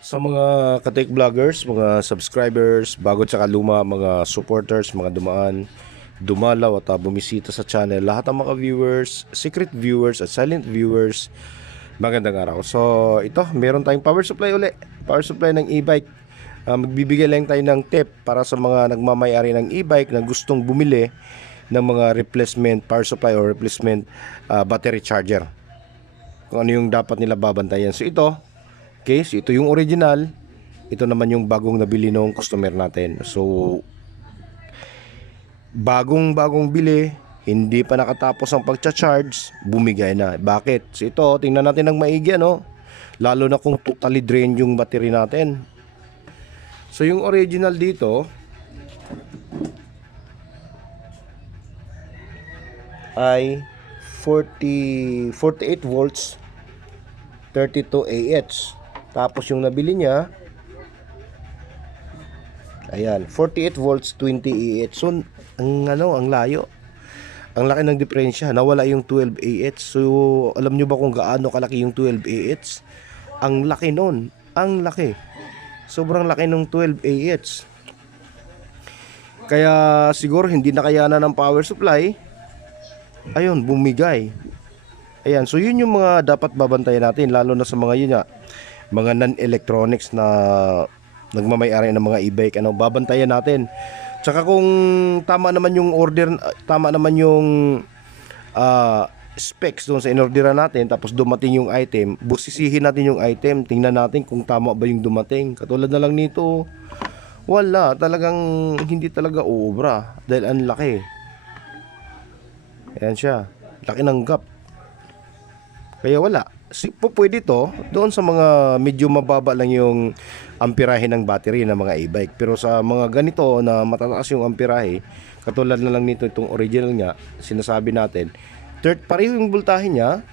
Sa mga ka-tech vloggers, mga subscribers, bago at saka luma, mga supporters, mga dumaan, dumalaw at bumisita sa channel, lahat ng mga viewers, secret viewers at silent viewers, magandang araw. So ito, meron tayong power supply uli. Power supply ng e-bike. Magbibigay lang tayo ng tip para sa mga nagmamayari ng e-bike na gustong bumili ng mga replacement power supply or replacement battery charger. Kung ano yung dapat nila babantayan. So ito, okay, so ito yung original. Ito naman yung bagong nabili ng customer natin. So bagong bili, hindi pa nakatapos ang pagcha-charge, bumigay na. Bakit? So ito, tingnan natin ng maigi, ano? Lalo na kung totally drain yung battery natin. So yung original dito ay 48 volts 32 Ah. Tapos yung nabili niya, ayan, 48 volts 20 Ah. So ang layo. Ang laki ng diferensya. Nawala yung 12 Ah. So alam nyo ba kung gaano kalaki yung 12 Ah? Ang laki nun. Ang laki. Sobrang laki ng 12 Ah. Kaya siguro hindi na kayanan ng power supply. Ayun, bumigay. Ayan, so yun yung mga dapat babantayan natin, lalo na sa mga yun nga, mga non-electronics na nagmamay-ari ng mga e-bike, ano, babantayan natin. Tsaka kung tama naman yung order, tama naman yung specs doon sa inorderan natin, tapos dumating yung item, busisihin natin yung item, tingnan natin kung tama ba yung dumating. Katulad na lang nito, wala, talagang hindi talaga uubra dahil ang laki. Ayan siya, laki ng gap. Kaya wala. Pwede to doon sa mga medyo mababa lang yung amperahe ng battery ng mga e-bike. Pero sa mga ganito na matataas yung amperahe, katulad na lang nito itong original nga, sinasabi natin, pareho yung voltahe niya,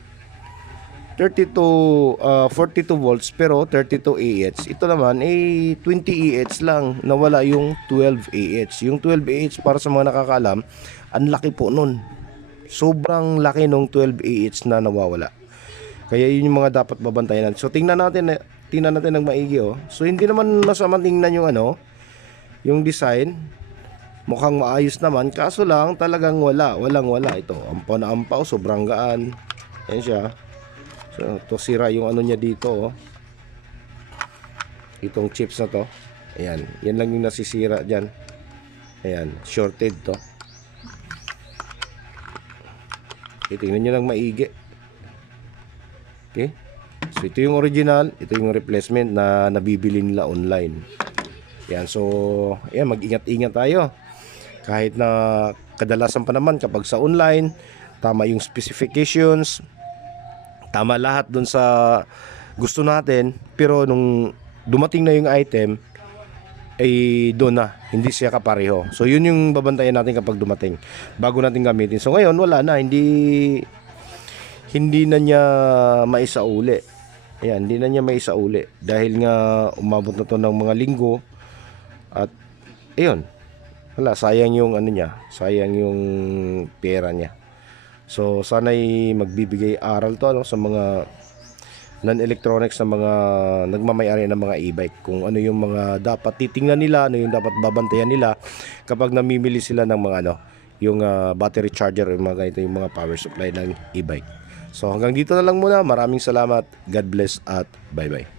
42 volts pero 32 Ah. Ito naman ay 20 Ah lang, nawala yung 12 Ah. Yung 12 Ah para sa mga nakakaalam, ang laki po nun. Sobrang laki nung 12 Ah na nawawala. Kaya yun yung mga dapat babantayan natin. So tingnan natin ng maigi, oh. So hindi naman masama tingnan yung ano, yung design. Mukhang maayos naman, kaso lang talagang walang wala ito. Ampaw na ampaw, sobrang gaan. Ayan siya. So to sira yung ano niya dito, oh. Itong chips na to. Ayan, yan lang yung nasisira diyan. Ayan, shorted to. Tingnan niyo lang maigi. Okay? So ito yung original, ito yung replacement na nabibili nila online. Yan, so ayan, mag-ingat-ingat tayo. Kahit na kadalasan pa naman kapag sa online, tama yung specifications, tama lahat dun sa gusto natin, pero nung dumating na yung item, ay doon na, hindi siya kapareho. So yun yung babantayan natin kapag dumating, bago natin gamitin. So ngayon wala na, hindi na niya maisauli. Ayan, hindi na niya maisauli dahil nga umabot na to ng mga linggo at ayun, wala, sayang yung ano niya, sayang yung pera niya. So sana'y magbibigay aral to, ano, sa mga non-electronics, na mga nagmamay-ari ng mga e-bike, kung ano yung mga dapat titingnan nila, ano yung dapat babantayan nila kapag namimili sila ng mga ano, yung battery charger, yung mga ganito, yung mga power supply ng e-bike. So hanggang dito na lang muna. Maraming salamat. God bless at bye bye.